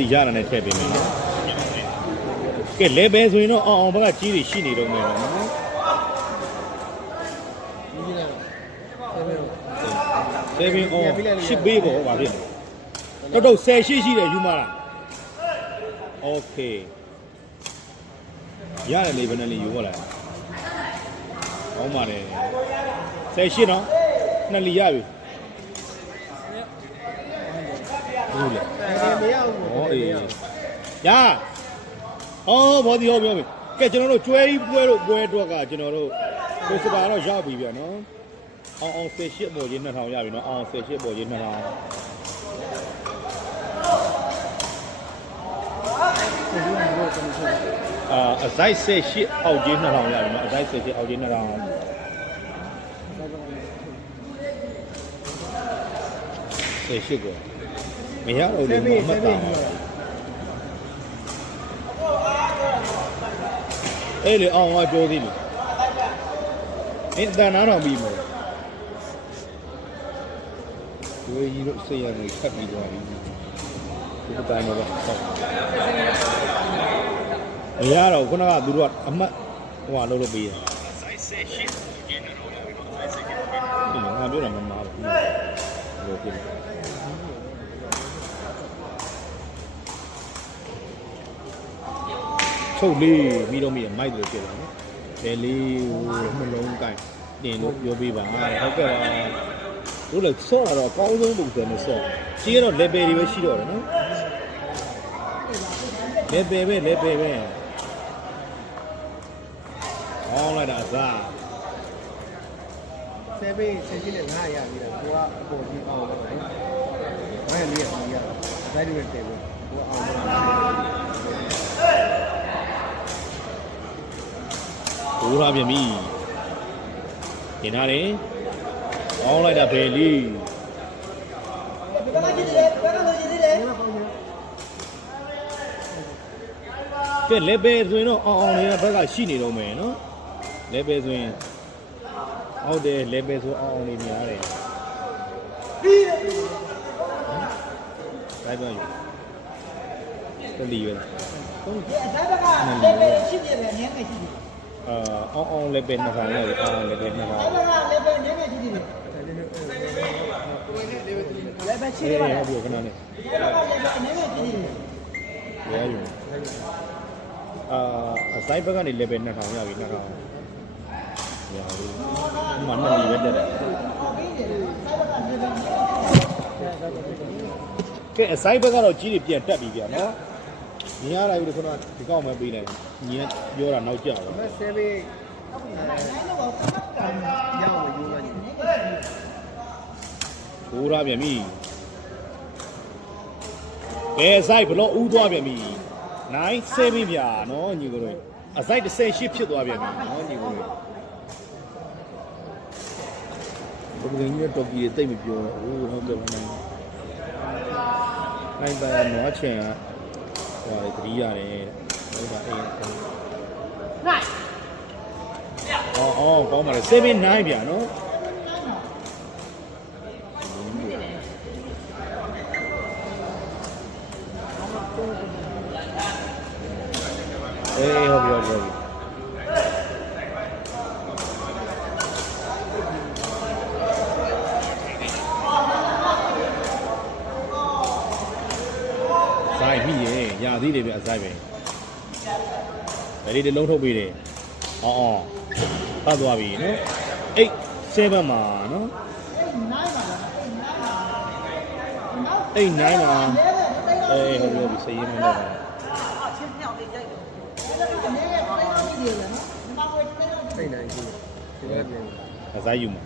ဒီရတာနဲ့ထည့်ပေးမယ်နော်ကဲလေပဲဆိုရင်တော့အောင်ဘက်ကကြီးတွေရှိနေတော့မယ်နော်ဆေးဘင်းအောင်ရှစ်ဘေးပေါ့ဗာဖြစ်တော့10ရှိရှိတယ်ယူမလားโอเคရတယ်လေဘယ်နဲ့လေးယူပါလားဟောင်းပါတယ်10ရှိနော်နှစ်လီရပြီဟုတ်လေမရဘူးဟောအေးရဘောဒီဟောပြောပြီကဲကျွန်တော်တို့ကျွဲကြီးပွဲတို့ပွဲတော့ကကျွန်တော်တို့ကိုစတာတော့ရောက်ပြီဗျာနော်အောင်18ပေါ်ကြီး2000ရပြီနော်အောင်18ပေါ်ကြီး2000အစိုက်18အောက်ကြီး2000ရပြီနော်အစိုက်18အောက်ကြီး200018ကိုမရတော့ဘူးမမှတ်တာအဲ့လေအောင်ကပြောသေးတယ်အင်းတန်နာတော်ပြီးမို့ဒီကြီးတို့ဆေးရနေခတ်ပြီးသွားပြီဒီတိုင်းတော့မရတော့ခုနကသူတို့ကအမှတ်ဟိုဟာလုပ်လို့ပေးတယ်ဒီငါပြောတာမမှားဘူးလို့ပြောတယ်ထုတ်လေးပြီးတော့မိမိုက်လို့ပြောတာနော်ဘယ်လေးနှလုံးကိုင်းတင်လို့ပြောပေးပါဟုတ်ကဲ့ပါတို့လည်းဆော့တာတော့အကောင်းဆုံးပုံစံနဲ့ဆော့ကြီးတော့ level တွေပဲရှိတော့တယ်နော် level ပဲဟောင်းလိုက်တာအစား10ပေး10ကြီးနဲ့900ရပြီလားကိုကအပေါ်ကြီးအောင်ပါပဲ900လေးရပြီရဒါတွေပဲတယ်ကိုအောင်ဟိုးရပြန်ပြီကျင်ထားတယ်ဟောင်းလိုက်တာဘယ်လေးကဲ level ဆိုရင်တော့အောင်နေတဲ့ဘက်ကရှိနေတော့မယ်နော် level ဆိုရင်ဟုတ်တယ် level ဆိုအောင်နေများတယ်ဒါပြောယူတလီပဲဟုတ်ကဲ့အစားဘက်က level ရှိနေတယ်နည်းငယ်ရှိတယ်အောင် level နှစ်ခါရတယ်အောင် level နှစ်ခါအဲ့ဒါက level နည်းငယ်ရှိတယ် level ရှိတယ်ဟုတ်ပြီခဏလေးအဲ့ဒါက level နည်းငယ်ရှိတယ်ရယူအဆိုင်ဘက်ကနေ level 2000ရပြီ2000ရပြီမနက်လေးပဲတက်တယ်ကဲအဆိုင်ဘက်ကတော့ကြီးတွေပြန်တက်ပြီဗျာနော်ညီရတာယူလို့ခဏဒီကောက်မှပေးလိုက်ညီကပြောတာနောက်ကျတော့10ပေးနိုင်တော့ဘာမှကံရအောင်ယူလိုက်ဟိုးရပြန်ပြီကဲအဆိုင်ဘလို့ဥသွားပြန်ပြီ9 7ဗျာနော်ညီကိုတို့အဆိုင်18ဖြစ်သွားပြန်ပြီနော်ညီကိုတို့ဘယ်လိုလဲတော့ကြီးတိတ်မပြောဘူးဟုတ်တယ်ဗျာနိုင်ပါနွားချင်ကဟိုတတိရတယ်ဟုတ်ပါအေးနိုင်အော်ကောင်းပါလေ7 9ဗျာနော်အေးဟုတ်ပြီဆိုင်မိရေရာသီးတွေပဲအဆိုင်ပဲဒါလေးတစ်လုံးထုတ်ပေးတယ်အော်ဖတ်သွားပြီနော်8 7မှာနော်8 9မှာအေးဟုတ်ပြီစည်ရင်းမလို့အဲ့နိုင်ကြီးဒီကပြန်အစားယူမှာ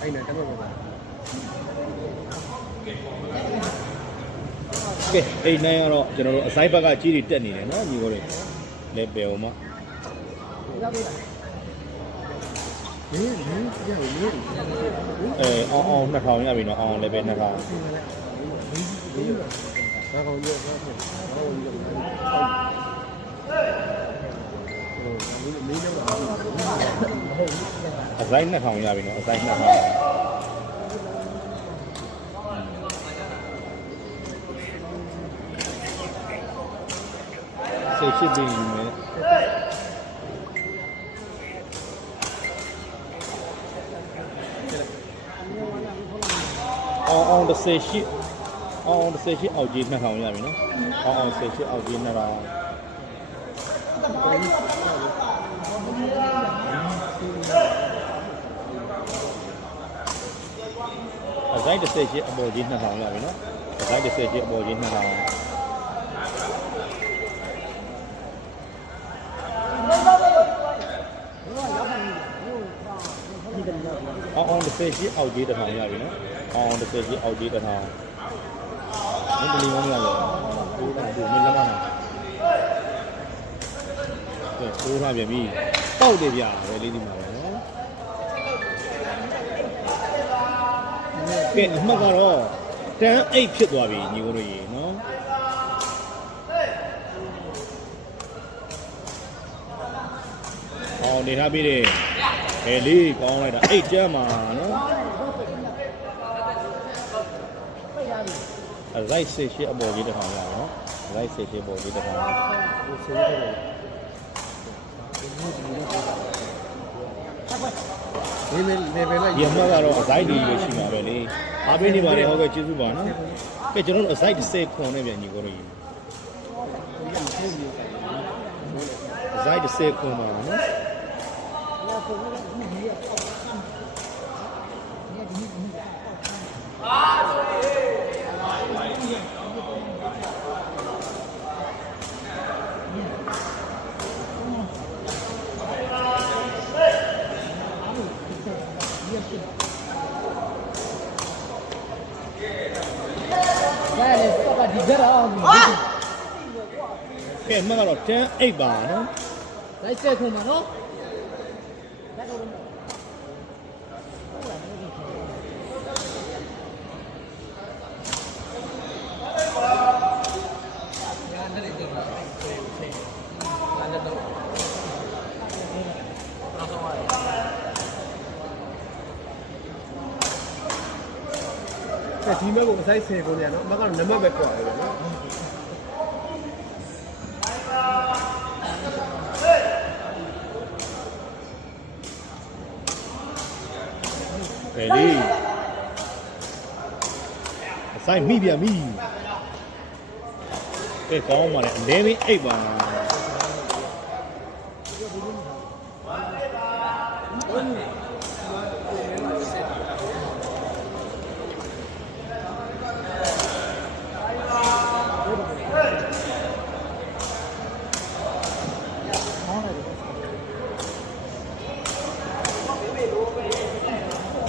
အဲ့နိုင်တမပါကဲအိမ်နိုင်ကတော့ကျွန်တော်တို့အဆိုင်ဘက်ကကြီးတွေတက်နေတယ်နော်ညီကိုတွေလေပယ်အောင်မအောင်2000ရပြီနော်အောင်လေပဲ2000ဘာကောင်းရောဘာကောင်းအဆိုင်2000ရပြီနော်အဆိုင်2000 18ပြင်ယူမယ်အောင်18အောင်18အောက်ကြီး2000ရပြီနော်အောင်18အောက်ကြီး2000အစိုက်18အပေါ်ကြီး2000ရပြီနော်အစိုက်18အပေါ်ကြီး2000အောင်18အောက်ကြီး1000ရပြီနော်အောင်18အောက်ကြီး1000မင်းတလီမမရလို့ဒီကမင်းလက်မနာကဲထိုးထားပြန်ပြီတောက်တယ်ဗျာပဲလေးဒီမှာပဲနော်ကဲအမှတ်ကတော့တန်း8ဖြစ်သွားပြီညီကိုတို့ရေနော်အောင်နေထားပြီတဲ့ကဲလေးကောင်းလိုက်တာ8ကျမ်းမှာနော်right 18အပေါ်ကြီးတစ်ခါရအောင် right 18ပေါ်ကြီးတစ်ခါနေပဲလိုက် ရမကတော့အစိုက်တွေပဲရှိမှာပဲလေအားပေးနေပါတယ်ဟုတ်ကဲ့ကျေးဇူးပါနော်ကဲကျွန်တော်တို့အစိုက်10ခွန်နဲ့ပြန်ညီကိုတို့ရေအစိုက်10ခွန်ပါနော်ကဲမှကတော့10 8ပါနော် လိုက်ဆက်ခုံပါနော်ဒီမဲ့ကိုအဆိုင်10ကိုညနော်အမကတော့နံပါတ်ပဲကွာတယ်နော်ကဲလေးအစိုက်မိပြန်ပြီကဲကောင်းပါလေ11 8ပါ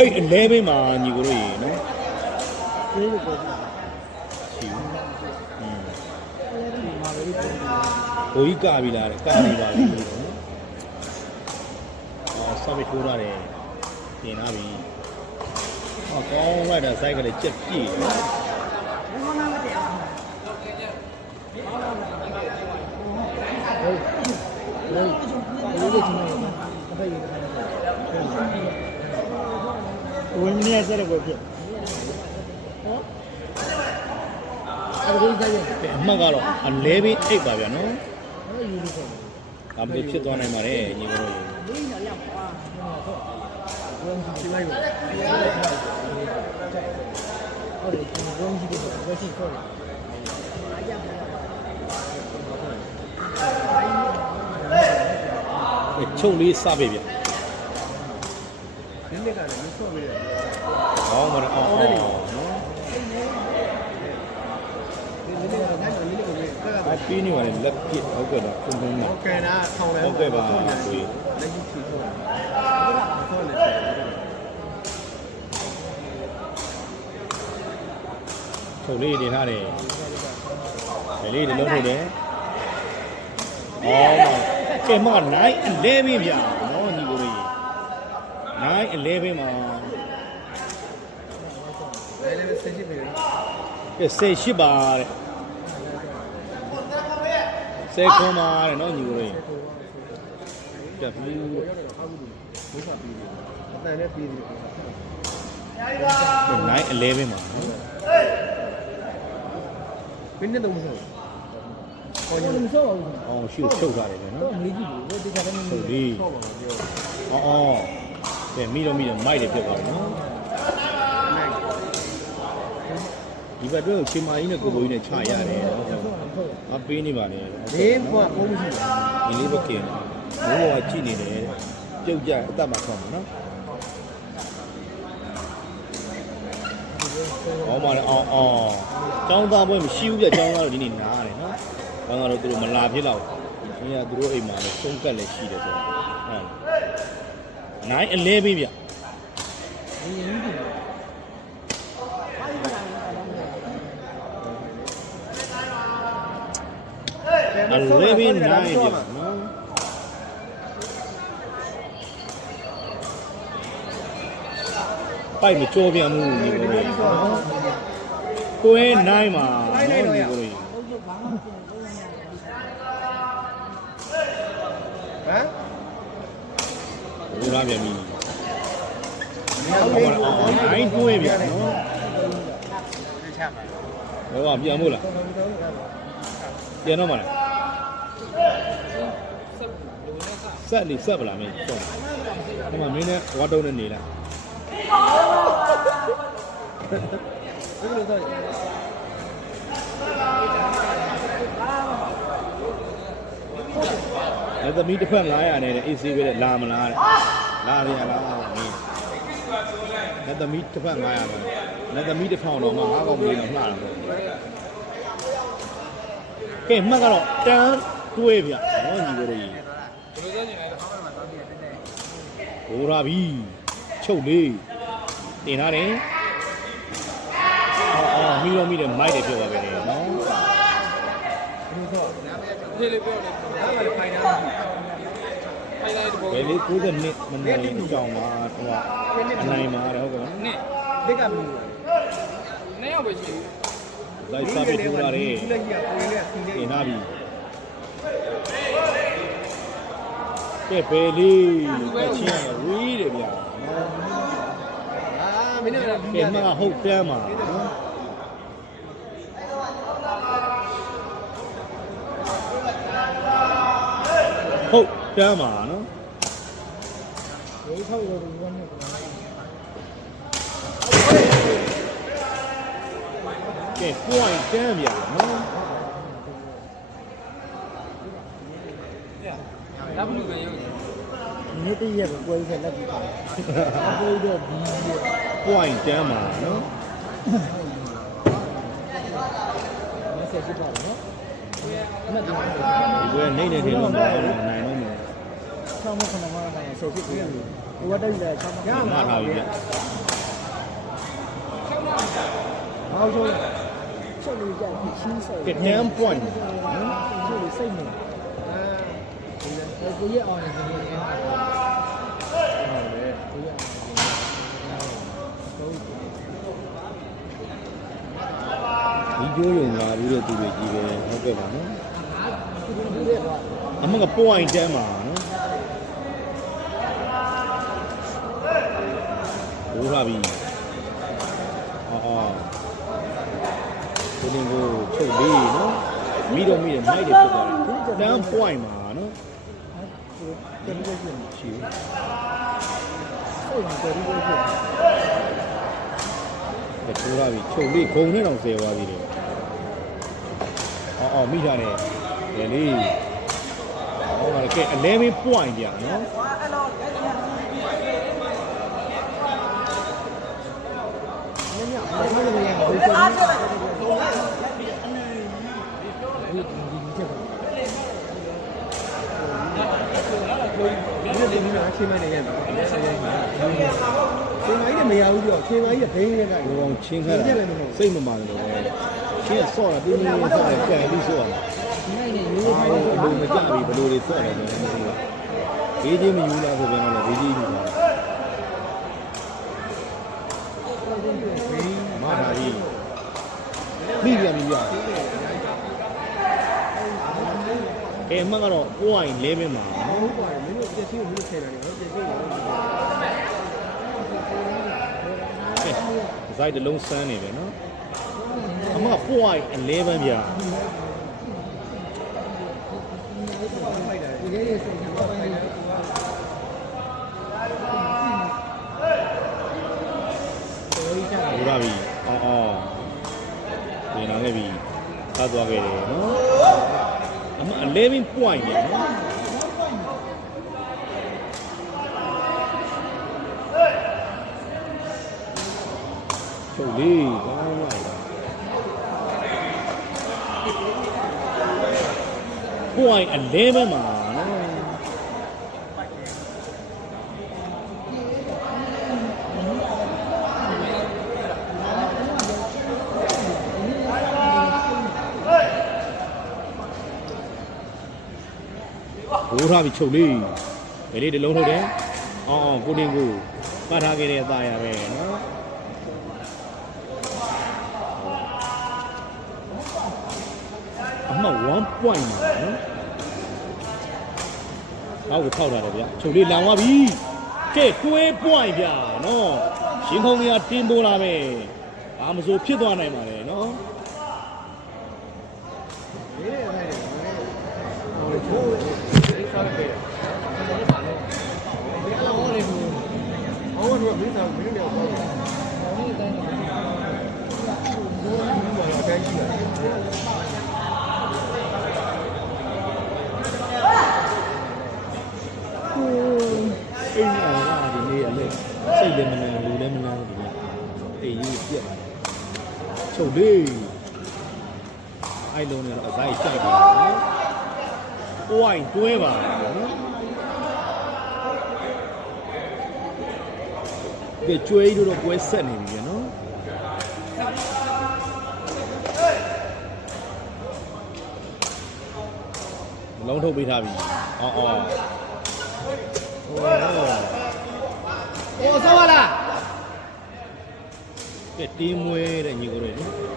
အဲ့11မှာညီကိုတို့ရေနော်ကျေးဇူးပါရှိဘူးဘိုးကြီးကပြီလားကပြီပါပြီနော်ဆောက်ပြီးထိုးရတယ်ပြင်လာပြီဟောကောင်းလိုက်တာစိုက်ကလေးကြက်ပြည့်ဝင်းနေရတဲ့ဘက်ဖြစ်အဲ့ဒါကိုကြည့်ရအမှတ်ကတော့11 8ပါဗျာနော်ဒါမှဖြစ်သွားနိုင်ပါတယ်ညီကိုတို့ဒီလိုက်ပါဟုတ်တယ်ဒီဘုံကြီးကိုပဲရှိခေါ်တယ်ချုပ်လေးစပဲဗျာဒီနေ့ကလည်းမဆော့ပေးတယ်ဟောမရအောင်နော်ဒီနေ့ကလည်းအပင်းနေပါလေလက်ပြစ်ဟုတ်ကဲ့တော့ခုံခုံနေ ဟုတ်ကဲ့ဒါထောင်းလဲ ဟုတ်ကဲ့ပါကိုကြီးလက်ရှိချီဆိုဆော့နေချုပ်လေးတင်ထားတယ်ဒီလေးတွေလုံးထုတ်တယ်ဟောကဲမက9 11ဗျာနော်ညီကိုကြီး9 11မှာလည်းဆက်ရှိပြီကဲ18ပါတဲ့10ခွန်ပါတဲ့နော်ညီကိုကြီးပြတ်ဘူးဘုရားပြီးတယ်အတန်နဲ့ပြီးတယ်9 11မှာမင်းနဲ့တော့မဟုတ် ဟောည 你说我 အော်ရှုပ်ချုပ်ထားတယ်ဗျာ 都 နော် 没记住，我这家人 ဟုတ် 没。 ပြီ ဟောပါပြော အော်ကဲမိတော့မိုက်တယ်ဖြစ်သွားတယ်နော်ဒီဘက်တော့ချင်းမကြီးနဲ့ကိုကိုကြီးနဲ့ချရတယ်အပေးနေပါလေ ဒီဘုရားပုံမရှိဘူး ဒီလေးဘက်ကင်းဘိုးဘောကကြည့်နေတယ်ပြုတ်ကြအသက်မှာဆောင်းမှာနော်ဟောမှာလေအော်ကျောင်းသားပွဲမရှိဘူးပြကျောင်းသားတို့ဒီနေ့နားရတယ်နော်ကျောင်းသားတို့သူတို့မလာဖြစ်တော့ဒီကသူတို့အိမ်မှာလည်းဆုံးကတ်လည်းရှိတယ်ဆိုတော့ဟုတ်နိုင်အလဲပေးဗျအလဲပေးနိုင်ဗျနော်ပိုက်မကြောပြန်မှုညီကိုလေးကိုယ်နိုင်မှာနော်ညီကိုလေး ဟမ် ဘူလာပြန်ပြီ မရဘူးလေ နိုင်တွဲပြန်နော် ချပါ ဘောကပြန်မို့လားပြန်တော့မလားဆက်ပလားမင်းဆောဟိုမှာမင်းနဲ့ဝါတုံးနဲ့နေလား ဘယ်လိုတော့ လက်သမီးတစ်ဖက်900နဲ့အေးဆေးပဲလာမလားလာရလားမင်းလက်သမီးတစ်ဖက်900ပဲလက်သမီး1000တော့မှ9កောင်မလေးတော့လှတာပေါ့ကဲမှတ်ကတော့တန်းတွေးဗျနော်ညီကိုလေးဟိုရာပြီချုပ်လေးတင်ထားတယ်အော်မီတော့တယ်မိုက်တယ်ပြောပါပဲလေနော် ဘယ်လိုတော့ဒီလိုပြောတယ်ဒါမှလည်းဖိုင်နာဖိုင်နာတဘော ဘယ်လေး90နှစ်မနိုင်ကြောင်ပါဟိုကအနိုင်မှာတော့ဟုတ်ကဲ့ နဲ့တက်ကဘူးနဲ့ရောက်ပဲရှိ လိုက်စားပြီးထူလာတယ် ဒီလက်ကြီးကကိုယ်နဲ့စီးနေ တင်ထားပြီကဲဘယ်လေးအချင်းဝီးတယ်ဗျာနော် မင်းတို့က ကဲမှကဟုတ်တမ်းမှာနော်ဟုတ်တမ်းမှာနော် 我一套我都我那个。 ကဲ point တမ်းဗျာနော် ဒါဘူးပဲရုပ် 你这也不过一天那不干，过一个逼的。 point တမ်းမှာနော် 没写记报了，那地方。 ဒီကွယ်နေနေတယ်တော့မနိုင်တော့မယ် 上面可能嘛，手续不用，我这个上面。 မှတ်ထားပြီဗျ 然后就这里在青色。 ကဲ 10 point နော် 这里谁呢？我不要啊，你这边。不要。 ဒီကျိုးရုံလာပြီးတော့သူတွေကြီးပဲဟုတ်ကဲ့ပါနော် 不要吧。 အမက point တမ်းမှာနော်ဟိုလာပြီအော်ဒီနေ့ကိုချုပ်ပြီးနော်မိတော့မိုက်တယ်ဖြစ်သွားတယ်တန်း point မှာနော် 这里个是。 ရှိဘူး 这里这里个是。 ကဲထိုးလာပြီချုပ်ပြီးဂုံနဲ့တော့ဆယ်သွားပြီလေအော်မိထားတယ်လေလေးဟောပါလေကဲ11 point ပြနော် 他这个也没这里。 ဒီလိုမျိုးအချိန်မှနေရတယ်ဆက်ရိုက်မှာချိန်မိုင်းနဲ့မရဘူးပြောချိန်မိုင်းရဲ့ဘိန်းရက်က ဘုံအောင်ချင်းခါတာစိတ်မမှန်တယ်ပဲချင်းကဆော့တာတင်းတင်းဆော့တယ်ကြံပြီးဆော့တာ 那一点油 အာဘယ်လိုမကြပြီဘယ်လိုတွေဆော့တယ်လဲမသိဘူးဘေးကြီးမယူလားဆိုပြန်တော့ဘေးကြီးယူတာမာတာကြီးမိပြန်ပြီဗျာကဲမှကတော့ကိုယ်အိုင်လဲမင်းမှာ ဟုတ်ပါတယ်မင်းတို့ပြည့်စုံမှုထည့်တယ်နော်ပြည့်စုံတယ် ကဲဇိုက်တစ်လုံးစမ်းနေပဲနော်အမက point 11ဗျာ သွားခဲ့တယ်နော်အမ11 point เนี่ยနော်ချုပ်လေးကောင်းလိုက်တာ point 11မှာနော်ဘိုးထားပြီးချုပ်လေးဘယ်လေးတစ်လုံးထုတ်တယ်အောင်ကိုတင်ကိုပတ်ထားခဲ့တဲ့အသားရပဲနော်အမှ1 point နော်အောက်ကိုထောက်ထားတယ်ဗျချုပ်လေးလောင်သွားပြီကဲ12 point ဗျနော်ရှင်ခုံကြီးကတင်းတိုးလာပဲဘာမဆိုဖြစ်သွားနိုင်ပါလေနော် အိမ်အောင်ကဒီနေ့အမေစိတ်လည်းမနာလူလည်းမနာဘူးဒီနေ့အိမ်ကြီးပြက်ပါချုပ်လေးအဲ့လုံးနဲ့တော့အဆိုင်ကြိုက်တယ်နော်။ပွိုင်းတွဲပါနော်။ဒီကျွေးတို့တော့ပွဲဆက်နေပြီနော်။လုံးထုတ်ပေးထားပြီ။အော်အော်โอ้ซ้อล่ะကဲတင်းမွဲတဲ့ညီကိုတွေနော်